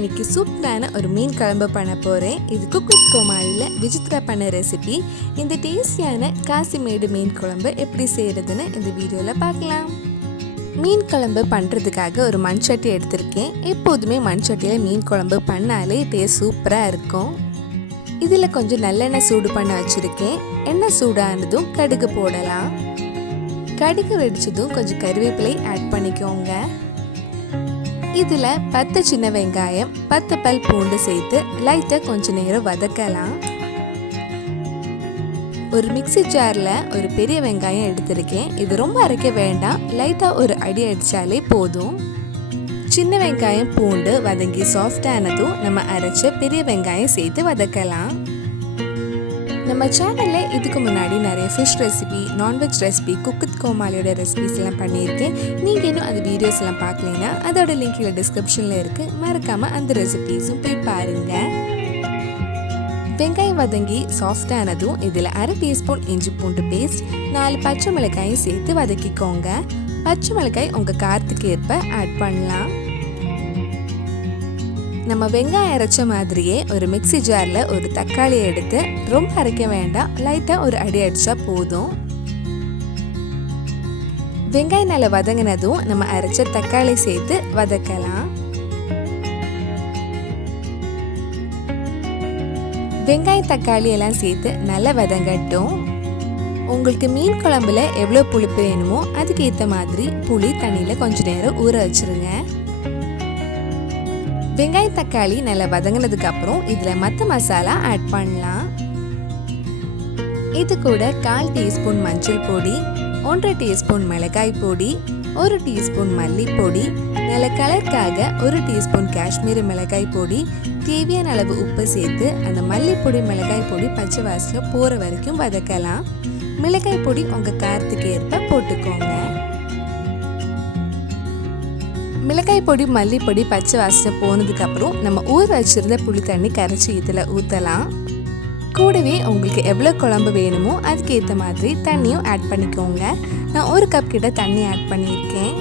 இன்னைக்கு சூப்பரான ஒரு மீன் குழம்பு பண்ண போகிறேன். இது குக் வித் கோமாளியில் விசித்ரா பண்ண ரெசிபி. இந்த டேஸ்டியான காசிமேடு மீன் குழம்பு எப்படி செய்கிறதுன்னு இந்த வீடியோவில் பார்க்கலாம். மீன் குழம்பு பண்ணுறதுக்காக ஒரு மண் சட்டி எடுத்திருக்கேன். எப்போதுமே மண் சட்டியில் மீன் குழம்பு பண்ணாலே டேஸ்ட் சூப்பராக இருக்கும். இதில் கொஞ்சம் நல்லெண்ணெய் சூடு பண்ண வச்சுருக்கேன். எண்ணெய் சூடானதும் கடுகு போடலாம். கடுகு வெடிச்சதும் கொஞ்சம் கருவேப்பிலை ஆட் பண்ணிக்கோங்க. இதில் 10 சின்ன வெங்காயம் 10 பல் பூண்டு சேர்த்து லைட்டாக கொஞ்ச நேரம் வதக்கலாம். ஒரு மிக்ஸி ஜாரில் ஒரு பெரிய வெங்காயம் எடுத்திருக்கேன். இது ரொம்ப அரைக்க வேண்டாம், லைட்டாக ஒரு அடி அடித்தாலே போதும். சின்ன வெங்காயம் பூண்டு வதங்கி சாஃப்டானதும் நம்ம அரைச்ச பெரிய வெங்காயம் சேர்த்து வதக்கலாம். நம்ம சேனலில் இதுக்கு முன்னாடி நிறைய fish recipe, non veg recipe, cook with கோமாளியோட ரெசிபிஸ் எல்லாம் பண்ணியிருக்கேன். நீங்கள் இன்னும் அந்த வீடியோஸ் எல்லாம் பார்க்கலைன்னா அதோட லிங்க் கீழே டிஸ்கிரிப்ஷனில் இருக்குது. மறக்காமல் அந்த ரெசிபிஸும் போய் பாருங்கள். வெங்காயம் வதங்கி சாஃப்டானதும் இதில் 1/2 டீஸ்பூன் இஞ்சி பூண்டு பேஸ்ட், 4 பச்சை மிளகாயும் சேர்த்து வதக்கிக்கோங்க. பச்சை மிளகாய் உங்கள் காரத்துக்கு ஏற்ப ஆட் பண்ணலாம். நம்ம வெங்காயம் அரைச்ச மாதிரியே ஒரு மிக்ஸி ஜாரில் ஒரு தக்காளியை எடுத்து ரொம்ப அரைக்க வேண்டாம், லைட்டாக ஒரு அடி அடித்தா போதும். வெங்காயம் நல்லா வதங்கினதும் நம்ம அரைச்ச தக்காளி சேர்த்து வதக்கலாம். வெங்காயம் தக்காளி எல்லாம் சேர்த்து நல்லா வதங்கட்டும். உங்களுக்கு மீன் குழம்புல எவ்வளோ புளிப்பு வேணுமோ அதுக்கு ஏற்ற மாதிரி புளி தண்ணியில் கொஞ்சம் நேரம் ஊற வச்சுருங்க. வெங்காய தக்காளி நல்லா வதங்கினதுக்கு அப்புறம் இதில் மற்ற மசாலா ஆட் பண்ணலாம். இது கூட 1/4 டீஸ்பூன் மஞ்சள் பொடி, 1 டீஸ்பூன் மிளகாய் பொடி, 1 டீஸ்பூன் மல்லிப்பொடி, நல்ல கலருக்காக 1 டீஸ்பூன் காஷ்மீரி மிளகாய் பொடி, தேவையான அளவு உப்பு சேர்த்து அந்த மல்லிப்பொடி மிளகாய் பொடி பச்சை வாசனை போகிற வரைக்கும் வதக்கலாம். மிளகாய் பொடி உங்கள் காரத்துக்கு ஏற்ப போட்டுக்கோங்க. மிளகாய் பொடி மல்லிப்பொடி பச்சை வாசனை போனதுக்கப்புறம் நம்ம ஊற வச்சுருந்த புளி தண்ணி கரைச்சி இதில் ஊற்றலாம். கூடவே உங்களுக்கு எவ்வளோ குழம்பு வேணுமோ அதுக்கு ஏற்ற மாதிரி தண்ணியும் ஆட் பண்ணிக்கோங்க. நான் 1 கப் கிட்ட தண்ணி ஆட் பண்ணியிருக்கேன்.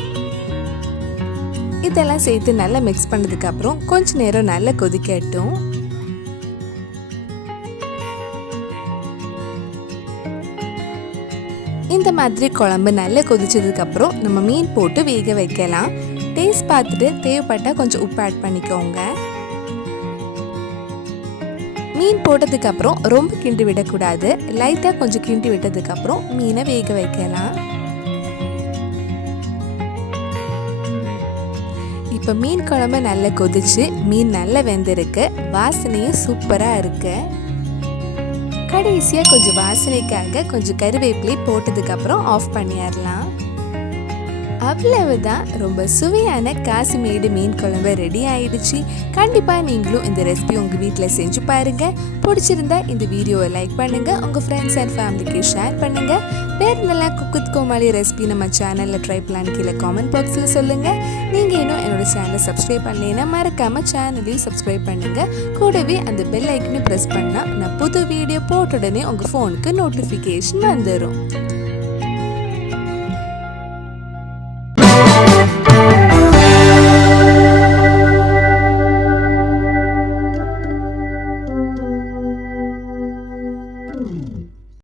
இதெல்லாம் சேர்த்து நல்லா மிக்ஸ் பண்ணதுக்கப்புறம் கொஞ்ச நேரம் நல்லா கொதிக்கட்டும். இந்த மாதிரி குழம்பு நல்லா கொதிச்சதுக்கப்புறம் நம்ம மீன் போட்டு வேக வைக்கலாம். டேஸ்ட் பார்த்துட்டு தேவைப்பட்டால் கொஞ்சம் உப்பு ஆட் பண்ணிக்கோங்க. மீன் போட்டதுக்கப்புறம் ரொம்ப கிண்டி விடக்கூடாது, லைட்டாக கொஞ்சம் கிண்டி விட்டதுக்கப்புறம் மீனை வேக வைக்கலாம். இப்போ மீன் குழம்பு நல்லா கொதிச்சு மீன் நல்லா வெந்திருக்கு, வாசனையும் சூப்பராக இருக்கு. கடைசியாக கொஞ்சம் வாசனைக்காக கொஞ்சம் கருவேப்பிலை போட்டதுக்கப்புறம் ஆஃப் பண்ணிடலாம். அவ்வளவுதான், ரொம்ப சுவையான காசிமேடு மீன் குழம்பு ரெடி ஆயிடுச்சு. கண்டிப்பாக நீங்களும் இந்த ரெசிபி உங்கள் வீட்டில் செஞ்சு பாருங்கள். பிடிச்சிருந்தா இந்த வீடியோவை லைக் பண்ணுங்கள், உங்கள் ஃப்ரெண்ட்ஸ் அண்ட் ஃபேமிலிக்கு ஷேர் பண்ணுங்கள். வேறு நல்லா குக் வித் கோமாளி ரெசிபி நம்ம சேனலில் ட்ரை பண்ணலான்னு கீழே காமெண்ட் பாக்ஸில் சொல்லுங்கள். நீங்கள் இன்னும் என்னோட சேனலை சப்ஸ்கிரைப் பண்ணலைன்னா மறக்காமல் சேனலையும் சப்ஸ்கிரைப் பண்ணுங்கள். கூடவே அந்த பெல் ஐக்கனை ப்ரெஸ் பண்ணால் நான் புது வீடியோ போட்ட உடனே உங்கள் ஃபோனுக்கு நோட்டிஃபிகேஷன் வந்துடும்.